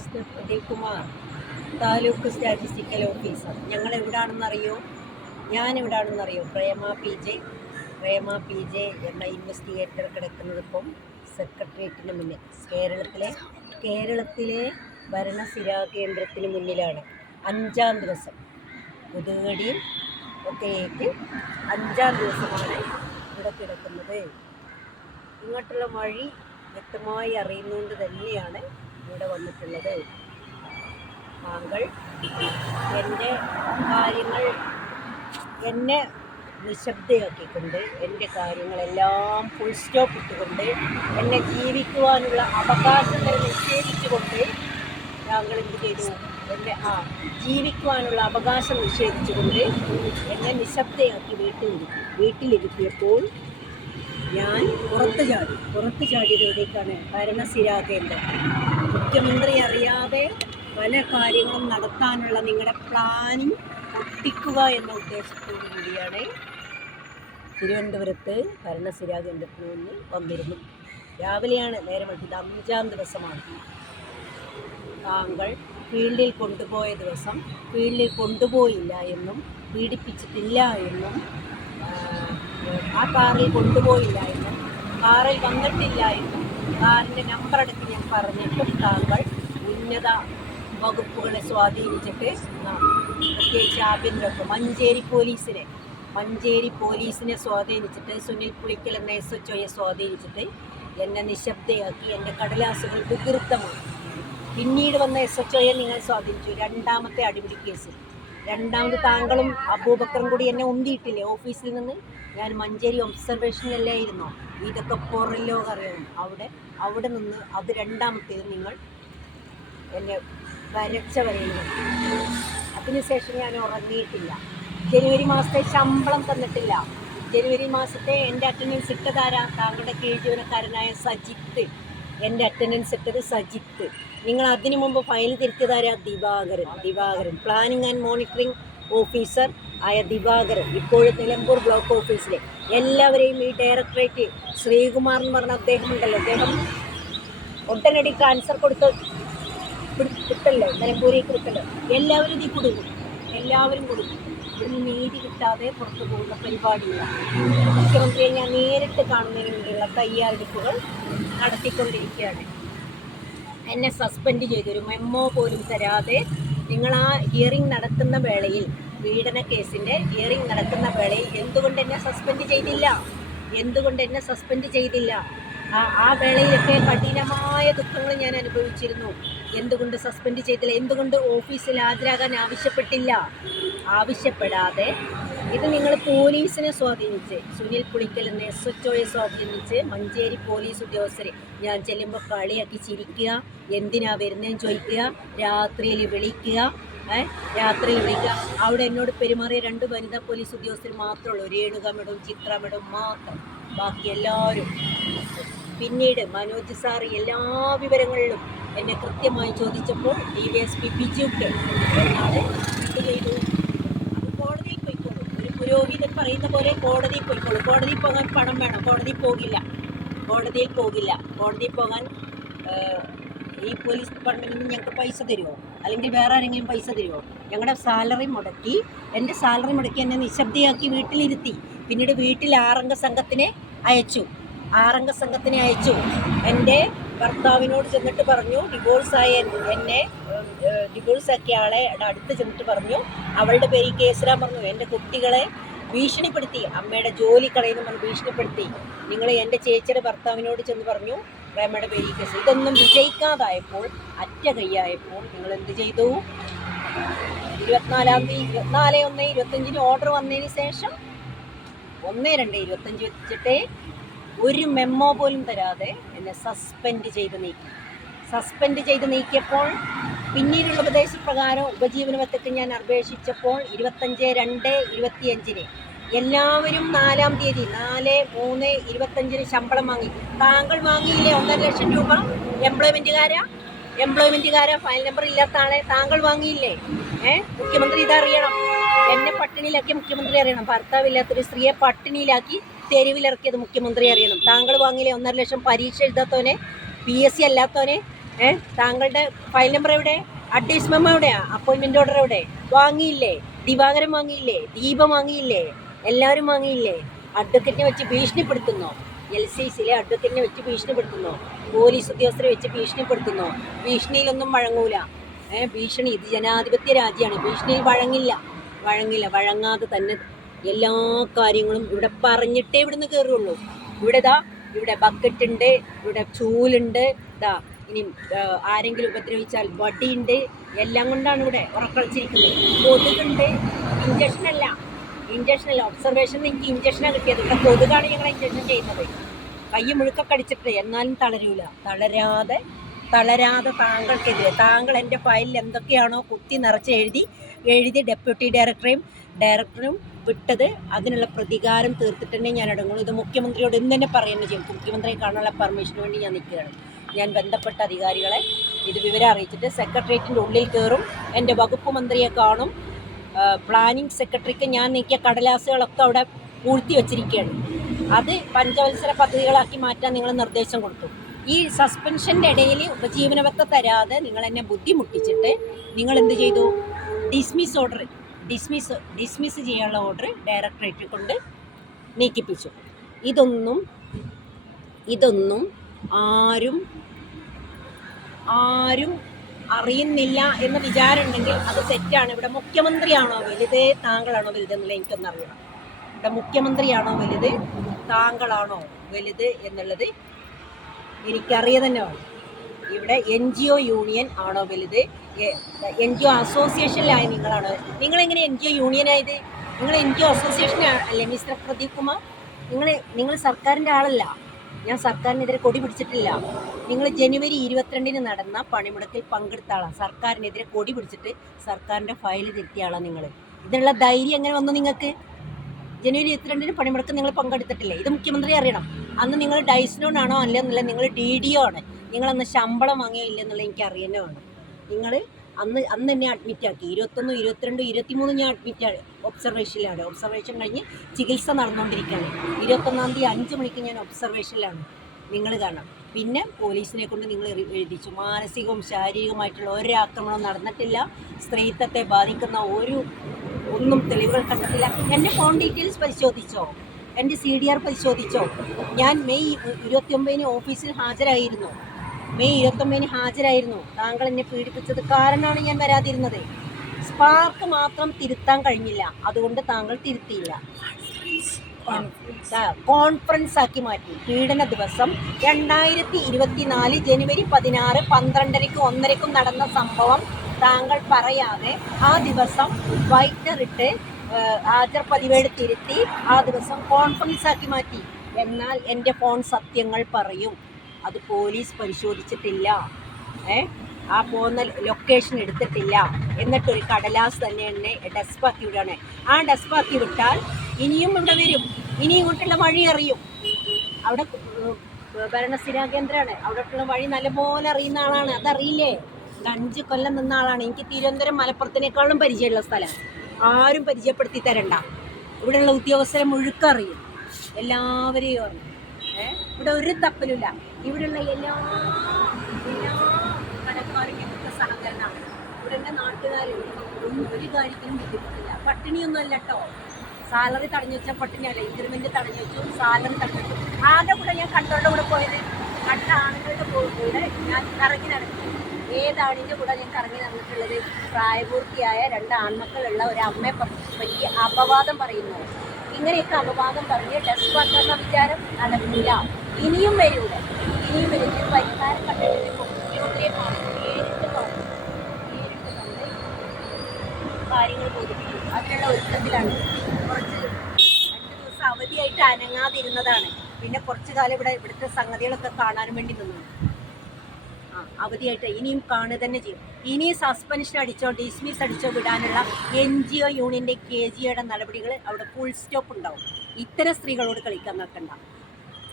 Mister Pradeep Kumar taluk statistical officer. ഞങ്ങൾ എവിടാണെന്നറിയോ? ഞാൻ എവിടാണെന്നറിയോ? Prema P J Prema P J എന്ന ഇൻവെസ്റ്റിഗേറ്റർ കിടക്കുന്നത് ഇപ്പം സെക്രട്ടേറിയറ്റിന് മുന്നിൽ കേരളത്തിലെ കേരളത്തിലെ ഭരണസിരാ കേന്ദ്രത്തിന് മുന്നിലാണ്. അഞ്ചാം ദിവസം കൊതുകടിയും ഒക്കെ അഞ്ചാം ദിവസമാണ് ഇവിടെ കിടക്കുന്നത്. ഇങ്ങോട്ടുള്ള വഴി വ്യക്തമായി അറിയുന്നതുകൊണ്ട് തന്നെയാണ് ഇവിടെ വന്നിട്ടുള്ളത്. താങ്കൾ എന്റെ കാര്യങ്ങൾ എന്നെ നിശബ്ദയാക്കിക്കൊണ്ട് എന്റെ കാര്യങ്ങളെല്ലാം ഫുൾ സ്റ്റോപ്പ് ഇട്ടുകൊണ്ട് എന്നെ ജീവിക്കുവാനുള്ള അവകാശങ്ങൾ നിഷേധിച്ചുകൊണ്ട് താങ്കൾ എന്ത് ചെയ്തു? എന്റെ ആ ജീവിക്കുവാനുള്ള അവകാശം നിഷേധിച്ചുകൊണ്ട് എന്നെ നിശബ്ദയാക്കി വീട്ടിലിരിക്കും വീട്ടിലിരുത്തിയപ്പോൾ ഞാൻ പുറത്ത് ചാടി പുറത്ത് ചാടിയത് എവിടേക്കാണ് ഭരണസിരാ കേന്ദ്രം മുഖ്യമന്ത്രി അറിയാതെ പല കാര്യങ്ങളും നടത്താനുള്ള നിങ്ങളുടെ പ്ലാനിങ് പൊട്ടിക്കുക എന്ന ഉദ്ദേശത്തോടു കൂടിയാണ് തിരുവനന്തപുരത്ത് ഭരണസിരാ കേന്ദ്രത്തിൽ നിന്ന് വന്നിരുന്നു. രാവിലെയാണ് നേരം വെളുത്തത് അഞ്ചാം ദിവസമാണ്. താങ്കൾ ഫീൽഡിൽ കൊണ്ടുപോയ ദിവസം ഫീൽഡിൽ കൊണ്ടുപോയില്ല എന്നും പീഡിപ്പിച്ചിട്ടില്ല എന്നും ആ, കാറിൽ കൊണ്ടുപോയില്ല എന്നും കാറിൽ വന്നിട്ടില്ല എന്നും കാറിന്റെ നമ്പർ ഞാൻ പറഞ്ഞിട്ടും താങ്കൾ ഉന്നത വകുപ്പുകളെ സ്വാധീനിച്ചിട്ട് പ്രത്യേകിച്ച് ആഭ്യന്തരമൊക്കെ മഞ്ചേരി പോലീസിനെ മഞ്ചേരി പോലീസിനെ സ്വാധീനിച്ചിട്ട് സുനിൽ പുളിക്കൽ എന്ന എസ് എച്ച് ഒയെ സ്വാധീനിച്ചിട്ട് എന്നെ നിശബ്ദയാക്കി എന്റെ കടലാസുകൾ വികൃതമാണ് പിന്നീട് വന്ന എസ് എച്ച് ഒയെ നിങ്ങൾ സ്വാധീനിച്ചു. രണ്ടാമത്തെ അടിപിടി കേസ്. രണ്ടാമത് താങ്കളും അബൂബക്കറും കൂടി എന്നെ ഉന്തിയിട്ടില്ലേ ഓഫീസിൽ നിന്ന്? ഞാൻ മഞ്ചേരി ഒബ്സർവേഷനിലായിരുന്നു ഇതൊക്കെ പുറം ലോകം അവിടെ അവിടെ നിന്ന് അത് രണ്ടാമത്തേത് നിങ്ങൾ എന്നെ വരച്ച വരയിൽ അതിനുശേഷം ഞാൻ ഉറങ്ങിയിട്ടില്ല. ജനുവരി മാസത്തെ ശമ്പളം തന്നിട്ടില്ല. ജനുവരി മാസത്തെ എന്റെ അറ്റൻഡൻസ് ഇട്ടതാരാ താങ്കളുടെ കീഴ് ജീവനക്കാരനായ സജിത്ത്. എന്റെ അറ്റൻഡൻസ് ഇട്ടത് സജിത്ത്. നിങ്ങൾ അതിനു മുമ്പ് file തിരുത്തിയതാരാ Divakaran. Divakaran. Planning and monitoring officer ആയ ദിവാകരൻ ഇപ്പോഴും നിലമ്പൂർ ബ്ലോക്ക് ഓഫീസിലെ. എല്ലാവരെയും ഈ ഡയറക്ടറേറ്റ് ശ്രീകുമാർ എന്ന് പറഞ്ഞ അദ്ദേഹം ഉണ്ടല്ലോ അദ്ദേഹം ഒട്ടനടി ട്രാൻസ്ഫർ കൊടുത്ത് കിട്ടല്ലോ? നിലമ്പൂരിൽ കിട്ടല്ലോ എല്ലാവരും ഇതിൽ കൊടുക്കും എല്ലാവരും കൊടുക്കും ഇവിടുന്ന് നീതി കിട്ടാതെ പുറത്തു പോകുന്ന പരിപാടിയില്ല. മുഖ്യമന്ത്രിയെ ഞാൻ നേരിട്ട് കാണുന്നതിന് വേണ്ടിയുള്ള തയ്യാറെടുപ്പുകൾ നടത്തിക്കൊണ്ടിരിക്കുകയാണ്. എന്നെ സസ്പെൻഡ് ചെയ്തൊരു മെമ്മോ പോലും തരാതെ നിങ്ങൾ ആ ഹിയറിംഗ് നടക്കുന്ന വേളയിൽ പീഡന കേസിന്റെ ഹിയറിംഗ് നടക്കുന്ന വേളയിൽ എന്തുകൊണ്ട് എന്നെ സസ്പെൻഡ് ചെയ്തില്ല? എന്തുകൊണ്ട് എന്നെ സസ്പെൻഡ് ചെയ്തില്ല? ആ വേളയിലൊക്കെ കഠിനമായ ദുഃഖങ്ങൾ ഞാൻ അനുഭവിച്ചിരുന്നു. എന്തുകൊണ്ട് സസ്പെൻഡ് ചെയ്തില്ല? എന്തുകൊണ്ട് ഓഫീസിൽ ഹാജരാകാൻ ആവശ്യപ്പെട്ടില്ല? ആവശ്യപ്പെടാതെ ഇത് നിങ്ങൾ പോലീസിനെ സ്വാധീനിച്ച് സുനിൽ പുളിക്കൽ എന്ന എസ് എച്ച് ഒയെ സ്വാധീനിച്ച് മഞ്ചേരി പോലീസ് ഉദ്യോഗസ്ഥരെ ഞാൻ ചെല്ലുമ്പോൾ കളിയാക്കി ചിരിക്കുക എന്തിനാ വരുന്നതെന്ന് ചോദിക്കുക രാത്രിയിൽ വിളിക്കുക രാത്രിയിൽ വിളിക്കുക. അവിടെ എന്നോട് പെരുമാറിയ രണ്ട് വനിതാ പോലീസ് ഉദ്യോഗസ്ഥർ മാത്രമേ ഉള്ളൂ. രേണുക മേഡവും മാത്രം. ബാക്കി എല്ലാവരും. പിന്നീട് മനോജ് സാർ എല്ലാ വിവരങ്ങളിലും എന്നെ കൃത്യമായി ചോദിച്ചപ്പോൾ ഡി വി എസ് പി ബിജുക്ക് എന്നാണ് എന്ത് ചെയ്തു അത് കോടതിയിൽ പോയിക്കോളൂ ഒരു പുരോഹിതൻ പറയുന്ന പോലെ കോടതിയിൽ പോയിക്കോളൂ. കോടതിയിൽ പോകാൻ പണം വേണം. കോടതിയിൽ പോകില്ല. കോടതിയിൽ പോകില്ല. കോടതിയിൽ പോകാൻ ഈ പോലീസ് ഡിപ്പാർട്ട്മെന്റിൽ നിന്ന് ഞങ്ങൾക്ക് പൈസ തരുമോ അല്ലെങ്കിൽ വേറെ ആരെങ്കിലും പൈസ തരുമോ ഞങ്ങളുടെ സാലറി മുടക്കി എന്റെ സാലറി മുടക്കി എന്നെ നിശബ്ദയാക്കി വീട്ടിലിരുത്തി. പിന്നീട് വീട്ടിൽ ആറംഗ സംഘത്തിനെ അയച്ചു. ആറംഗ സംഘത്തിനെ അയച്ചു. എന്റെ ഭർത്താവിനോട് ചെന്നിട്ട് പറഞ്ഞു ഡിവോഴ്സായ എന്നെ ഡിവോഴ്സ് ആക്കിയ ആളെ അടുത്ത് ചെന്നിട്ട് പറഞ്ഞു. അവളുടെ പേര് ഈ കേസരാൻ പറഞ്ഞു. എന്റെ കുട്ടികളെ ഭീഷണിപ്പെടുത്തി. അമ്മയുടെ ജോലി കളയുന്നു പറഞ്ഞ് ഭീഷണിപ്പെടുത്തി. നിങ്ങൾ എന്റെ ചേച്ചിയുടെ ഭർത്താവിനോട് ചെന്ന് പറഞ്ഞു. പ്രേമയുടെ ഈ കേസ്. ഇതൊന്നും വിജയിക്കാതായപ്പോൾ അറ്റ കൈയായപ്പോൾ നിങ്ങൾ എന്ത് ചെയ്തു? ഇരുപത്തിനാലാം തീയതി ഇരുപത്തിനാല് ഒന്ന് ഇരുപത്തഞ്ചിന് ഓർഡർ വന്നതിന് ശേഷം ഒന്ന് രണ്ട് ഇരുപത്തഞ്ച് വെച്ചിട്ട് ഒരു മെമ്മോ പോലും തരാതെ എന്നെ സസ്പെൻഡ് ചെയ്ത് നീക്കി. സസ്പെൻഡ് ചെയ്ത് നീക്കിയപ്പോൾ പിന്നീടുള്ള ഉപദേശപ്രകാരം ഉപജീവനവത്തൊക്കെ ഞാൻ അപേക്ഷിച്ചപ്പോൾ ഇരുപത്തഞ്ച് രണ്ട് ഇരുപത്തിയഞ്ചിന്. എല്ലാവരും നാലാം തീയതി നാല് മൂന്ന് ഇരുപത്തഞ്ചിന് ശമ്പളം വാങ്ങി. താങ്കൾ വാങ്ങിയില്ലേ ഒന്നര ലക്ഷം രൂപ? എംപ്ലോയ്മെന്റുകാരാ എംപ്ലോയ്മെന്റുകാരാ ഫയൽ നമ്പർ ഇല്ലാത്ത ആളെ താങ്കൾ വാങ്ങിയില്ലേ? ഏ? മുഖ്യമന്ത്രി ഇതറിയണം. എന്നെ പട്ടിണിയിലാക്കിയ മുഖ്യമന്ത്രി അറിയണം. ഭർത്താവില്ലാത്തൊരു സ്ത്രീയെ പട്ടിണിയിലാക്കി തെരുവിലിറക്കിയത് മുഖ്യമന്ത്രി അറിയണം. താങ്കൾ വാങ്ങിയില്ലേ ഒന്നര ലക്ഷം പരീക്ഷ എഴുതാത്തവനെ? പി എസ് സി അല്ലാത്തവനെ? ഏ താങ്കളുടെ ഫയൽ നമ്പർ എവിടെ? അഡ്വൈസ് മെമ്മോ എവിടെയാ അപ്പോയിന്റ്മെന്റ് ഓർഡർ എവിടെ? വാങ്ങിയില്ലേ? ദിവാകരൻ വാങ്ങിയില്ലേ? ദീപം വാങ്ങിയില്ലേ? എല്ലാവരും വാങ്ങിയില്ലേ? അഡ്വക്കറ്റിനെ വെച്ച് ഭീഷണിപ്പെടുത്തുന്നു? എൽ സി സിയിലെ അഡ്വക്കറ്റിനെ വെച്ച് ഭീഷണിപ്പെടുത്തുന്നു? പോലീസ് ഉദ്യോഗസ്ഥരെ വെച്ച് ഭീഷണിപ്പെടുത്തുന്നു? ഭീഷണിയിലൊന്നും വഴങ്ങൂല. ഏ ഭീഷണി. ഇത് ജനാധിപത്യ രാജ്യമാണ്. ഭീഷണിയിൽ വഴങ്ങില്ല. വഴങ്ങില്ല. വഴങ്ങാതെ തന്നെ എല്ലാ കാര്യങ്ങളും ഇവിടെ പറഞ്ഞിട്ടേ ഇവിടുന്ന് കയറുള്ളൂ ഇവിടെ ഇവിടെ ബക്കറ്റ് ഉണ്ട് ഇവിടെ ചൂലുണ്ട്. ഇതാ ഇനി ആരെങ്കിലും ഉപദ്രവിച്ചാൽ വടിയുണ്ട്. എല്ലാം കൊണ്ടാണ് ഇവിടെ ഉറക്കളിച്ചിരിക്കുന്നത്. കൊതുകുണ്ട്. ഇഞ്ചക്ഷൻ അല്ല. ഇഞ്ചക്ഷൻ അല്ല. ഒബ്സർവേഷൻ എനിക്ക് ഇഞ്ചക്ഷനാണ് കിട്ടിയത്. ഇവിടെ കൊതുകാണ് ഞങ്ങൾ ഇഞ്ചക്ഷൻ ചെയ്യുന്നത്. കൈ മുഴുക്ക അടിച്ചിട്ട് എന്നാലും തളരൂല. തളരാതെ തളരാതെ താങ്കൾക്കെതിരെ. താങ്കൾ എന്റെ ഫയലിൽ എന്തൊക്കെയാണോ കുത്തി നിറച്ച് എഴുതി എഴുതി ഡെപ്യൂട്ടി ഡയറക്ടറെയും ഡയറക്ടറും വിട്ടത് അതിനുള്ള പ്രതികാരം തീർത്തിട്ടുണ്ടെങ്കിൽ ഞാൻ അടങ്ങുള്ളൂ. ഇത് മുഖ്യമന്ത്രിയോട് ഇന്ന് തന്നെ പറയുന്നത് ചെയ്യും. മുഖ്യമന്ത്രിയെ കാണാനുള്ള പെർമിഷന് വേണ്ടി ഞാൻ നിൽക്കുകയാണ്. ഞാൻ ബന്ധപ്പെട്ട അധികാരികളെ ഇത് വിവരം അറിയിച്ചിട്ട് സെക്രട്ടേറിയറ്റിന്റെ ഉള്ളിൽ കയറും. എന്റെ വകുപ്പ് മന്ത്രിയെ കാണും. പ്ലാനിംഗ് സെക്രട്ടറിക്ക് ഞാൻ നീക്കിയ കടലാസുകളൊക്കെ അവിടെ പൂഴ്ത്തി വച്ചിരിക്കുകയാണ്. അത് പഞ്ചവത്സര പദ്ധതികളാക്കി മാറ്റാൻ നിങ്ങൾ നിർദ്ദേശം കൊടുത്തു. ഈ സസ്പെൻഷന്റെ ഇടയിൽ ഉപജീവനമൊക്കെ തരാതെ നിങ്ങൾ എന്നെ ബുദ്ധിമുട്ടിച്ചിട്ട് നിങ്ങൾ എന്ത് ചെയ്തു? ഡിസ്മിസ് ഓർഡർ ഡിസ്മിസ് ഡിസ്മിസ് ചെയ്യാനുള്ള ഓർഡർ ഡയറക്ടറേറ്റ് കൊണ്ട് നീക്കിപ്പിച്ചു. ഇതൊന്നും ഇതൊന്നും ആരും ആരും അറിയുന്നില്ല എന്ന് വിചാരമുണ്ടെങ്കിൽ അത് തെറ്റാണ്. ഇവിടെ മുഖ്യമന്ത്രിയാണോ വലുത് താങ്കളാണോ വലുത് എന്നുള്ള എനിക്കൊന്നറിയണം. ഇവിടെ മുഖ്യമന്ത്രിയാണോ വലുത് താങ്കളാണോ വലുത് എന്നുള്ളത് എനിക്കറിയ തന്നെ വേണം. ഇവിടെ എൻ ജി ഒ യൂണിയൻ ആണോ വലുത്? എൻ ജി ഒ അസോസിയേഷനിലായ നിങ്ങളാണോ? നിങ്ങളെങ്ങനെ എൻ ജി ഒ യൂണിയനായത്? നിങ്ങൾ എൻ ജി ഒ അസോസിയേഷൻ അല്ലേ മിസ്റ്റർ പ്രദീപ് കുമാർ? നിങ്ങൾ നിങ്ങൾ സർക്കാരിന്റെ ആളല്ല. ഞാൻ സർക്കാരിനെതിരെ കൊടി പിടിച്ചിട്ടില്ല. നിങ്ങൾ ജനുവരി ഇരുപത്തിരണ്ടിന് നടന്ന പണിമുടക്കിൽ പങ്കെടുത്ത ആളാണ് സർക്കാരിനെതിരെ കൊടി പിടിച്ചിട്ട് സർക്കാരിന്റെ ഫയൽ തിരുത്തിയ ആളാണ് നിങ്ങൾ ഇതിനുള്ള ധൈര്യം എങ്ങനെ വന്നു നിങ്ങൾക്ക്? ജനുവരി ഇരുപത്തിരണ്ടിന് പണിമുടക്ക് നിങ്ങൾ പങ്കെടുത്തിട്ടില്ലേ? ഇത് മുഖ്യമന്ത്രി അറിയണം. അന്ന് നിങ്ങൾ ഡൈസ്ലോണാണോ അല്ലെന്നല്ല നിങ്ങൾ ഡി ഡി ഒ ആണ്. നിങ്ങളന്ന് ശമ്പളം വാങ്ങിയോ ഇല്ലെന്നുള്ള എനിക്ക് അറിയണമാണ് നിങ്ങൾ അന്ന് അന്ന് എന്നെ അഡ്മിറ്റ് ആക്കി. ഇരുപത്തൊന്ന് ഇരുപത്തിരണ്ട് ഇരുപത്തിമൂന്ന് ഞാൻ അഡ്മിറ്റ് ആണ് ഒബ്സർവേഷനിലാണ് ഒബ്സർവേഷൻ കഴിഞ്ഞ് ചികിത്സ നടന്നുകൊണ്ടിരിക്കുകയാണ്. ഇരുപത്തൊന്നാം തീയതി അഞ്ച് മണിക്ക് ഞാൻ ഒബ്സർവേഷനിലാണ് നിങ്ങൾ കാണാം. പിന്നെ പോലീസിനെ കൊണ്ട് നിങ്ങൾ എഴുതിച്ചു. മാനസികവും ശാരീരികവുമായിട്ടുള്ള ഒരാക്രമണവും നടന്നിട്ടില്ല. സ്ത്രീത്വത്തെ ബാധിക്കുന്ന ഒരു ഒന്നും തെളിവുകൾ കണ്ടിട്ടില്ല. എന്റെ ഫോൺ ഡീറ്റെയിൽസ് പരിശോധിച്ചോ? എന്റെ സി ഡി ആർ പരിശോധിച്ചോ? ഞാൻ മെയ് ഇരുപത്തിയൊമ്പതിന് ഓഫീസിൽ ഹാജരായിരുന്നു. മെയ് ഇരുപത്തൊമ്പതിന് ഹാജരായിരുന്നു. താങ്കൾ എന്നെ പീഡിപ്പിച്ചത് കാരണമാണ് ഞാൻ വരാതിരുന്നത്. സ്പാർക്ക് മാത്രം തിരുത്താൻ കഴിഞ്ഞില്ല. അതുകൊണ്ട് താങ്കൾ തിരുത്തിയില്ല. കോൺഫറൻസ് ആക്കി മാറ്റി. പീഡന ദിവസം രണ്ടായിരത്തി ഇരുപത്തിനാല് ജനുവരി പതിനാറ് പന്ത്രണ്ടരയ്ക്കും ഒന്നരയ്ക്കും നടന്ന സംഭവം താങ്കൾ പറയാതെ ആ ദിവസം വൈകിട്ട് ഹാജർ പതിവേട് തിരുത്തി ആ ദിവസം കോൺഫറൻസ് ആക്കി മാറ്റി. എന്നാൽ എന്റെ ഫോൺ സത്യങ്ങൾ പറയും. അത് പോലീസ് പരിശോധിച്ചിട്ടില്ല. ഏ ആ പോകുന്ന ലൊക്കേഷൻ എടുത്തിട്ടില്ല. എന്നിട്ടൊരു കടലാസ് തന്നെ എന്നെ ഡെസ്പാക്കി വിടുകയാണ്. ആ ഡെസ്പാക്കി വിട്ടാൽ ഇനിയും ഇവിടെ വരും. ഇനി ഇങ്ങോട്ടുള്ള വഴി അറിയും. അവിടെ ഭരണസ്ഥിരാ കേന്ദ്രമാണ് അവിടോട്ടുള്ള വഴി നല്ലപോലെ അറിയുന്ന ആളാണ്. അതറിയില്ലേ? അഞ്ച് കൊല്ലം നിന്ന ആളാണ്. എനിക്ക് തിരുവനന്തപുരം മലപ്പുറത്തിനേക്കാളും പരിചയമുള്ള സ്ഥലം. ആരും പരിചയപ്പെടുത്തി തരണ്ട. ഇവിടെയുള്ള ഉദ്യോഗസ്ഥരെ മുഴുക്കറിയും എല്ലാവരെയും അറിയും. ഏഹ് ഇവിടെ ഒരു തപ്പലില്ല ഇവിടെയുള്ള എല്ലാ എല്ലാ കടക്കാരും ഞങ്ങൾക്ക് സഹകരണമാണ് ഇവിടെ എന്റെ ഒരു കാര്യത്തിനും ബുദ്ധിമുട്ടില്ല. പട്ടിണിയൊന്നും അല്ല കേട്ടോ. സാലറി തടഞ്ഞു വെച്ചാൽ പട്ടിണിയല്ല. ഇൻക്രിമെന്റ് തടഞ്ഞു വെച്ചു സാലറി തടഞ്ഞു വെച്ചു. ആരുടെ കൂടെ ഞാൻ കണ്ടവരുടെ കൂടെ പോയത്. കണ്ട ആണുങ്ങളുടെ കൂടെ ഞാൻ ഇറങ്ങി നടന്നു ഏതാണിന്റെ കൂടെ ഞാൻ കറങ്ങി നടന്നിട്ടുള്ളത്? പ്രായപൂർത്തിയായ രണ്ട് ആൺമക്കളുള്ള ഒരു അമ്മയെ പറ്റി അപവാദം പറയുന്നു. ഇങ്ങനെയൊക്കെ അപവാദം പറഞ്ഞ് ടെസ്റ്റ് ആക്കുന്ന വിചാരം നടക്കില്ല. ഇനിയും വരൂല ഇനിയും വരും. ഇത് പരിഹാരം അവധിയായിട്ട് അനങ്ങാതിരുന്നതാണ്. പിന്നെ കുറച്ചു കാലം ഇവിടെ ഇവിടുത്തെ സംഗതികളൊക്കെ കാണാനും വേണ്ടി നിന്നു. അവധിയായിട്ട് ഇനിയും കാണുക തന്നെ ചെയ്യും. ഇനി സസ്പെൻഷൻ അടിച്ചോ ഡിസ്മിസ് അടിച്ചോ വിടാനുള്ള എൻ ജി ഒ യൂണിയന്റെ കെ ജി ഒയുടെ നടപടികൾ അവിടെ ഫുൾ സ്റ്റോപ്പ് ഉണ്ടാവും. ഇത്തരം സ്ത്രീകളോട് കളിക്കാൻ നോക്കണ്ട.